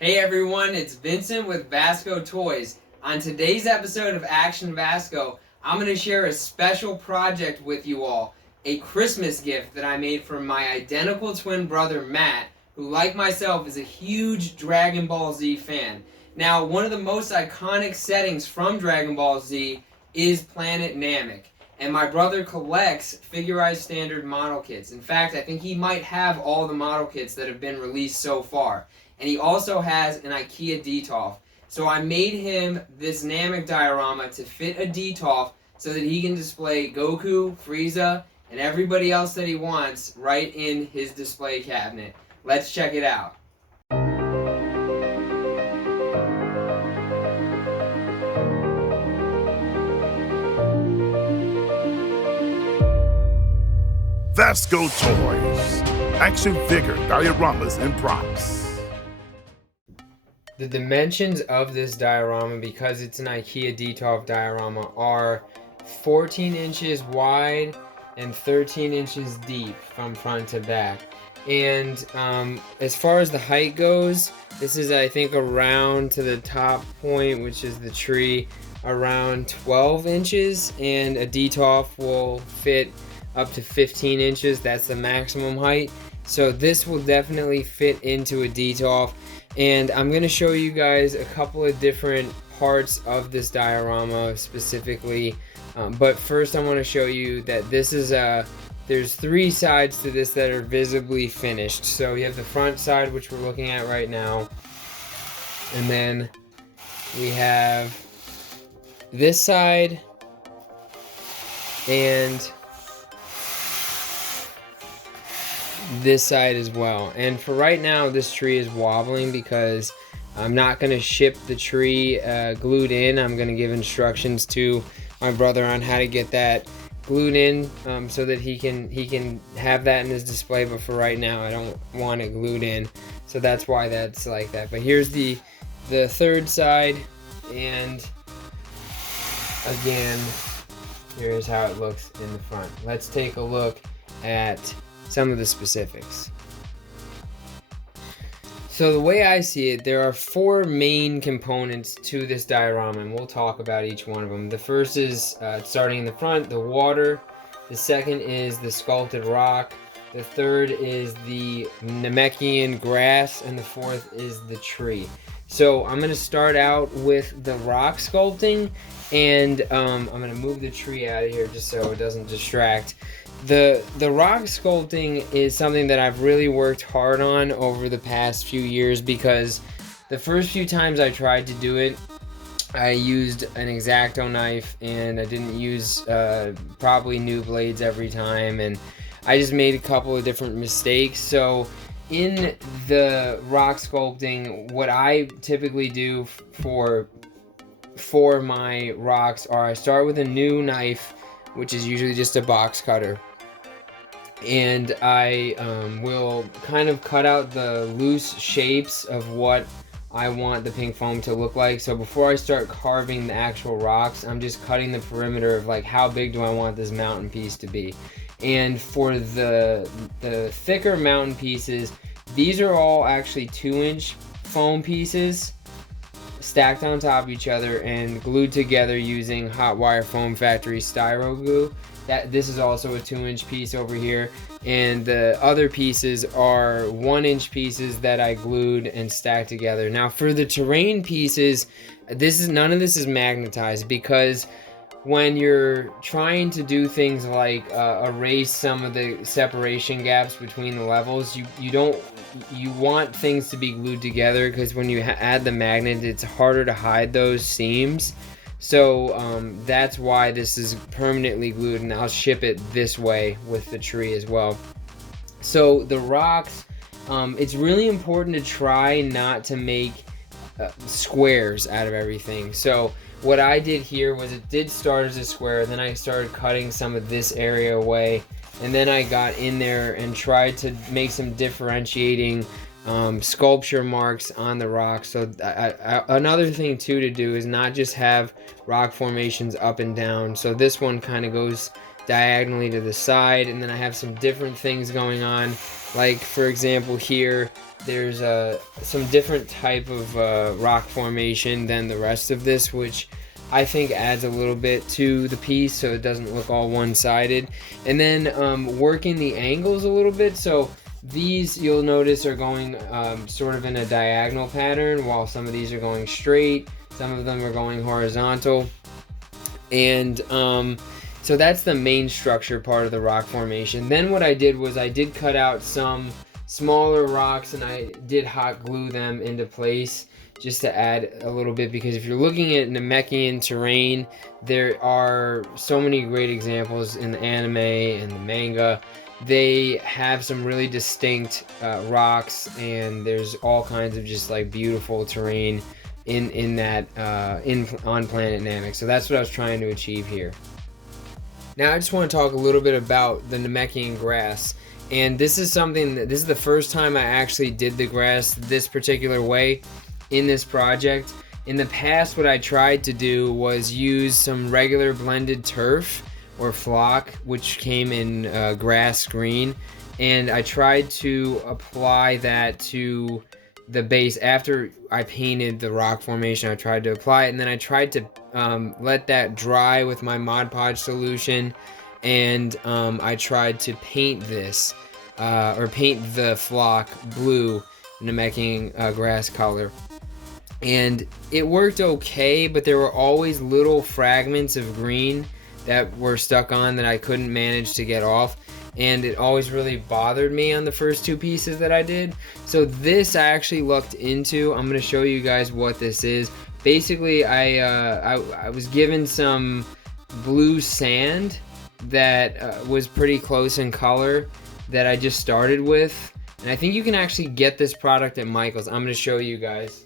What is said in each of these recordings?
Hey everyone, it's Vincent with Vascotoys. On today's episode of Action VASCO, I'm going to share a special project with you all. A Christmas gift that I made for my identical twin brother Matt, who like myself is a huge Dragon Ball Z fan. Now, one of the most iconic settings from Dragon Ball Z is Planet Namek. And my brother collects Figuarts standard model kits. In fact, I think he might have all the model kits that have been released so far. And he also has an IKEA Detolf. So I made him this Namek diorama to fit a Detolf so that he can display Goku, Frieza, and everybody else that he wants right in his display cabinet. Let's check it out. Vascotoys, action figure dioramas and props. The dimensions of this diorama, because it's an IKEA Detolf diorama, are 14 inches wide and 13 inches deep from front to back. And as far as the height goes, this is, I think, around to the top point, which is the tree, around 12 inches, and a Detolf will fit up to 15 inches. That's the maximum height. So this will definitely fit into a Detolf. And I'm going to show you guys a couple of different parts of this diorama specifically. But first I want to show you that this is there's three sides to this that are visibly finished. So you have the front side, which we're looking at right now. And then we have this side and this side as well. And for right now, this tree is wobbling because I'm not going to ship the tree glued in. I'm going to give instructions to my brother on how to get that glued in so that he can have that in his display. But for right now, I don't want it glued in, so that's why that's like that. But here's the third side, and again, here's how it looks in the front. Let's take a look at some of the specifics. So the way I see it, there are four main components to this diorama, and we'll talk about each one of them. The first is, starting in the front, the water. The second is the sculpted rock. The third is the Namekian grass, and the fourth is the tree. So I'm going to start out with the rock sculpting, and I'm going to move the tree out of here just so it doesn't distract. The rock sculpting is something that I've really worked hard on over the past few years, because the first few times I tried to do it, I used an X-Acto knife, and I didn't use probably new blades every time, and I just made a couple of different mistakes. So in the rock sculpting, what I typically do for my rocks are I start with a new knife, which is usually just a box cutter, and I will kind of cut out the loose shapes of what I want the pink foam to look like. So before I start carving the actual rocks, I'm just cutting the perimeter of like how big do I want this mountain piece to be. And for the thicker mountain pieces, these are all actually 2-inch foam pieces stacked on top of each other and glued together using Hot Wire Foam Factory styro glue. This is also a 2-inch piece over here, and the other pieces are 1-inch pieces that I glued and stacked together. Now for the terrain pieces, none of this is magnetized, because when you're trying to do things like erase some of the separation gaps between the levels, you want things to be glued together, because when you add the magnet, it's harder to hide those seams. So that's why this is permanently glued, and I'll ship it this way with the tree as well. So the rocks, it's really important to try not to make squares out of everything. So what I did here was, it did start as a square, then I started cutting some of this area away, and then I got in there and tried to make some differentiating sculpture marks on the rock. So another thing too to do is not just have rock formations up and down. So this one kind of goes diagonally to the side, and then I have some different things going on, like for example here there's some different type of rock formation than the rest of this, which I think adds a little bit to the piece so it doesn't look all one-sided. And then working the angles a little bit, so these you'll notice are going sort of in a diagonal pattern, while some of these are going straight, some of them are going horizontal. And so that's the main structure part of the rock formation. Then what I did was I did cut out some smaller rocks and I did hot glue them into place just to add a little bit, because if you're looking at Namekian terrain, there are so many great examples in the anime and the manga. They have some really distinct rocks, and there's all kinds of just like beautiful terrain in that on planet Namek. So that's what I was trying to achieve here. Now I just want to talk a little bit about the Namekian grass. And this is something that, this is the first time I actually did the grass this particular way in this project. In the past, what I tried to do was use some regular blended turf or flock, which came in grass green, and I tried to apply that to the base. After I painted the rock formation, I tried to apply it, and then I tried to let that dry with my Mod Podge solution, and I tried to paint this or paint the flock blue Namekian grass color. And it worked okay, but there were always little fragments of green that were stuck on that I couldn't manage to get off, and it always really bothered me on the first two pieces that I did. So this I actually looked into. I'm going to show you guys what this is. Basically, I was given some blue sand that was pretty close in color that I just started with, and I think you can actually get this product at Michael's. I'm going to show you guys.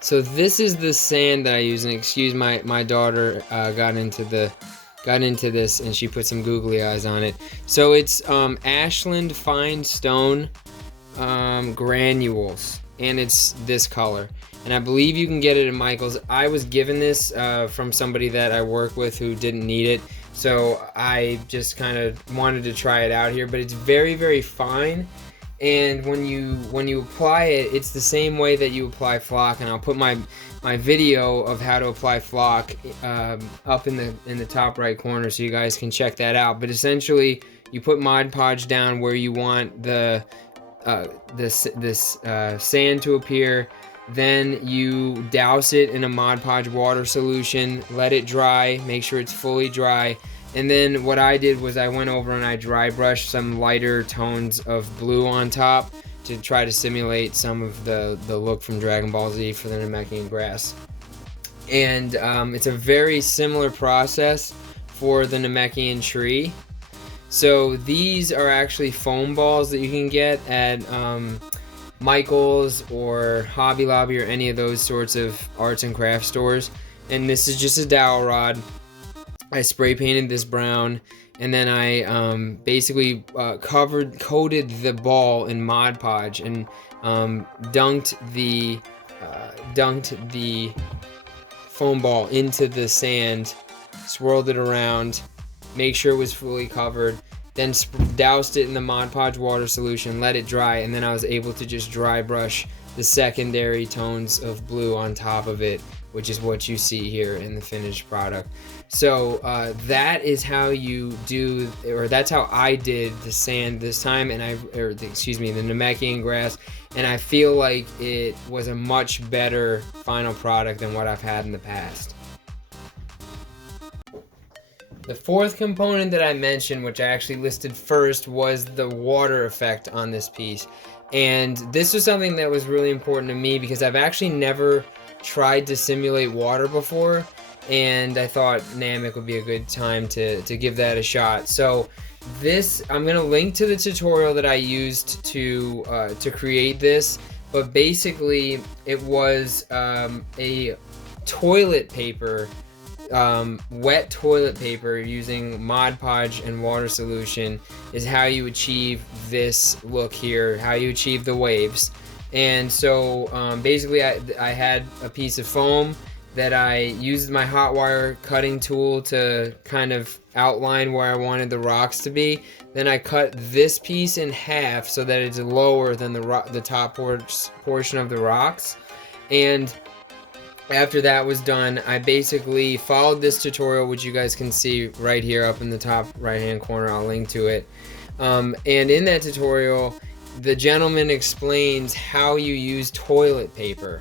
So this is the sand that I use, and excuse my daughter got into this and she put some googly eyes on it. So it's Ashland fine stone granules, and it's this color. And I believe you can get it at Michael's. I was given this from somebody that I work with who didn't need it, so I just kind of wanted to try it out here. But it's very, very fine. And when you apply it, it's the same way that you apply flock, and I'll put my video of how to apply flock up in the top right corner so you guys can check that out. But essentially, you put Mod Podge down where you want this sand to appear. Then you douse it in a Mod Podge water solution, let it dry, make sure it's fully dry. And then what I did was I went over and I dry brushed some lighter tones of blue on top to try to simulate some of the look from Dragon Ball Z for the Namekian grass. And it's a very similar process for the Namekian tree. So these are actually foam balls that you can get at Michael's or Hobby Lobby or any of those sorts of arts and craft stores. And this is just a dowel rod. I spray painted this brown, and then I basically coated the ball in Mod Podge and dunked the foam ball into the sand, swirled it around, make sure it was fully covered, then doused it in the Mod Podge water solution, let it dry, and then I was able to just dry brush the secondary tones of blue on top of it, which is what you see here in the finished product. So that is how you do, or that's how I did the sand this time, and the Namekian grass, and I feel like it was a much better final product than what I've had in the past. The fourth component that I mentioned, which I actually listed first, was the water effect on this piece. And this was something that was really important to me because I've actually never tried to simulate water before, and I thought Namek would be a good time to give that a shot. So this, I'm going to link to the tutorial that I used to create this, but basically it was a toilet paper, wet toilet paper using Mod Podge and water solution is how you achieve this look here, how you achieve the waves. And so basically I had a piece of foam that I used my hot wire cutting tool to kind of outline where I wanted the rocks to be. Then I cut this piece in half so that it's lower than the top portion of the rocks. And after that was done, I basically followed this tutorial, which you guys can see right here up in the top right hand corner. I'll link to it. And in that tutorial, the gentleman explains how you use toilet paper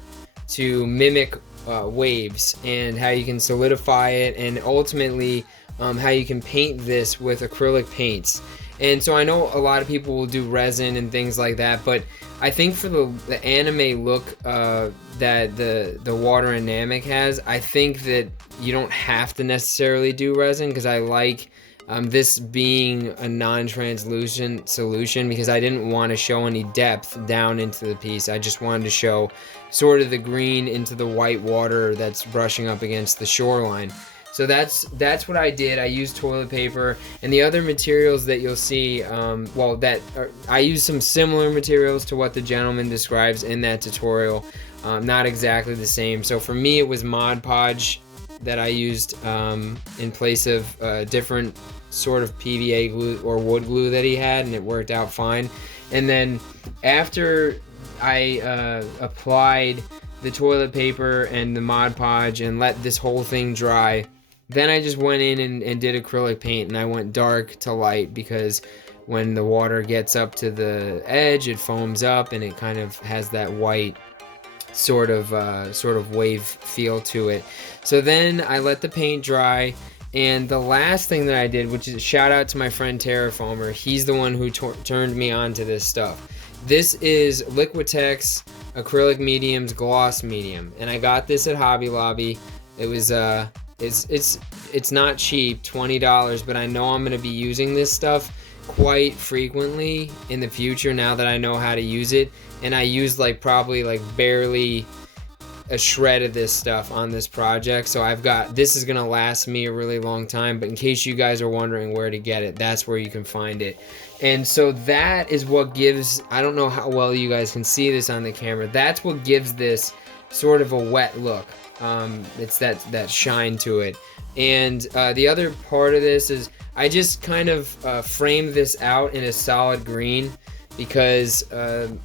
to mimic waves, and how you can solidify it, and ultimately how you can paint this with acrylic paints. And so I know a lot of people will do resin and things like that, but I think for the anime look that the water in Namek has, I think that you don't have to necessarily do resin, because I like this being a non-translucent solution, because I didn't want to show any depth down into the piece. I just wanted to show sort of the green into the white water that's brushing up against the shoreline. So that's what I did. I used toilet paper, and the other materials that you'll see, I used some similar materials to what the gentleman describes in that tutorial, not exactly the same. So for me, it was Mod Podge that I used in place of different sort of PVA glue or wood glue that he had, and it worked out fine. And then after I applied the toilet paper and the Mod Podge and let this whole thing dry, then I just went in and did acrylic paint, and I went dark to light, because when the water gets up to the edge, it foams up and it kind of has that white sort of wave feel to it. So then I let the paint dry, and the last thing that I did, which is shout out to my friend Terrafoamer, he's the one who turned me on to this stuff. This is Liquitex acrylic mediums gloss medium, and I got this at Hobby Lobby. It was it's not cheap, $20, but I know I'm going to be using this stuff quite frequently in the future now that I know how to use it. And I used probably barely a shred of this stuff on this project, so this is gonna last me a really long time. But in case you guys are wondering where to get it, that's where you can find it. And so that is what gives, I don't know how well you guys can see this on the camera, that's what gives this sort of a wet look. It's that shine to it. And the other part of this is I just kind of framed this out in a solid green, because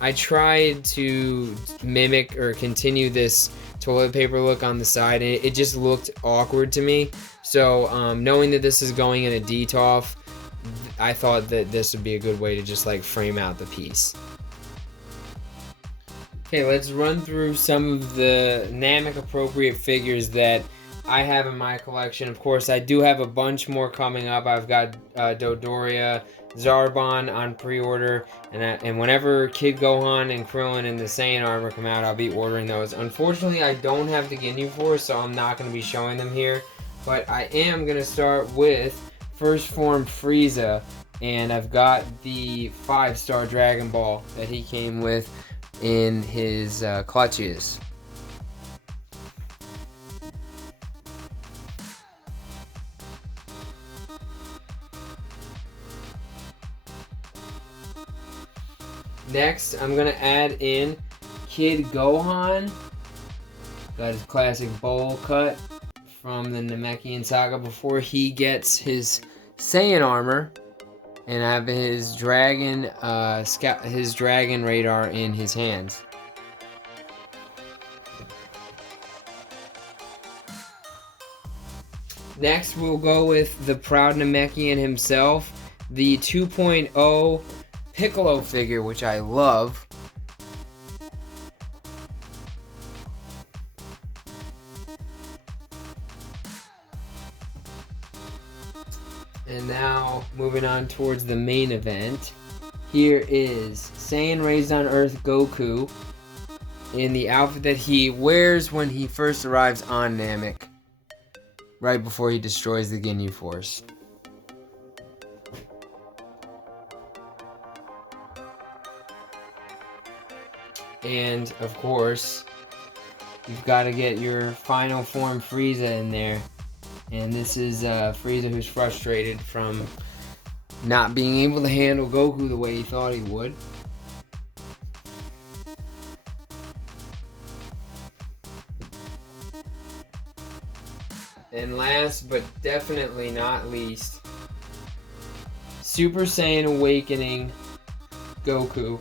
I tried to mimic or continue this toilet paper look on the side, and it just looked awkward to me. So knowing that this is going in a Detolf, I thought that this would be a good way to just frame out the piece. Okay, let's run through some of the Namek appropriate figures that I have in my collection. Of course, I do have a bunch more coming up. I've got Dodoria, Zarbon on pre-order, and whenever Kid Gohan and Krillin and the Saiyan armor come out, I'll be ordering those. Unfortunately, I don't have the Ginyu Force, so I'm not going to be showing them here, but I am going to start with First Form Frieza, and I've got the 5-star Dragon Ball that he came with in his clutches. Next, I'm going to add in Kid Gohan. Got his classic bowl cut from the Namekian saga before he gets his Saiyan armor. And I have his dragon radar in his hands. Next, we'll go with the proud Namekian himself, the 2.0 Piccolo figure, which I love. And now, moving on towards the main event, here is Saiyan Raised on Earth Goku in the outfit that he wears when he first arrives on Namek, right before he destroys the Ginyu Force. And, of course, you've got to get your final form Frieza in there. And this is Frieza, who's frustrated from not being able to handle Goku the way he thought he would. And last but definitely not least, Super Saiyan Awakening Goku.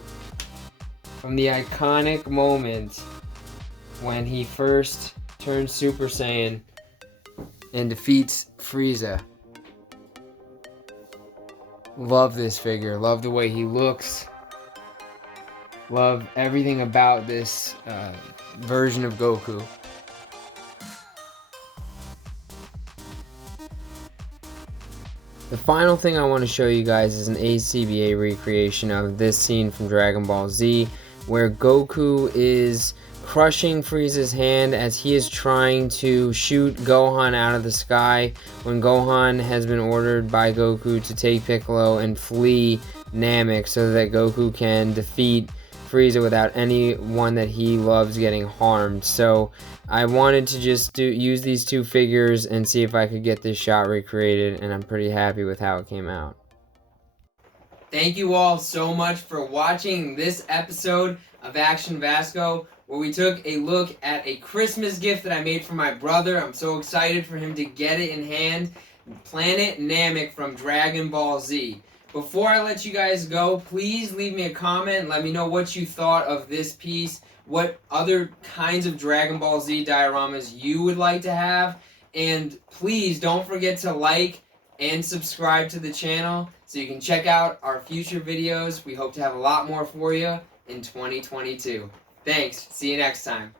From the iconic moment when he first turns Super Saiyan and defeats Frieza. Love this figure. Love the way he looks. Love everything about this version of Goku. The final thing I want to show you guys is an ACBA recreation of this scene from Dragon Ball Z, where Goku is crushing Frieza's hand as he is trying to shoot Gohan out of the sky when Gohan has been ordered by Goku to take Piccolo and flee Namek so that Goku can defeat Frieza without anyone that he loves getting harmed. So I wanted to just use these two figures and see if I could get this shot recreated, and I'm pretty happy with how it came out. Thank you all so much for watching this episode of Action VASCO, where we took a look at a Christmas gift that I made for my brother. I'm so excited for him to get it in hand. Planet Namek from Dragon Ball Z. Before I let you guys go, please leave me a comment. Let me know what you thought of this piece, what other kinds of Dragon Ball Z dioramas you would like to have. And please don't forget to like and subscribe to the channel so you can check out our future videos. We hope to have a lot more for you in 2022. Thanks. See you next time.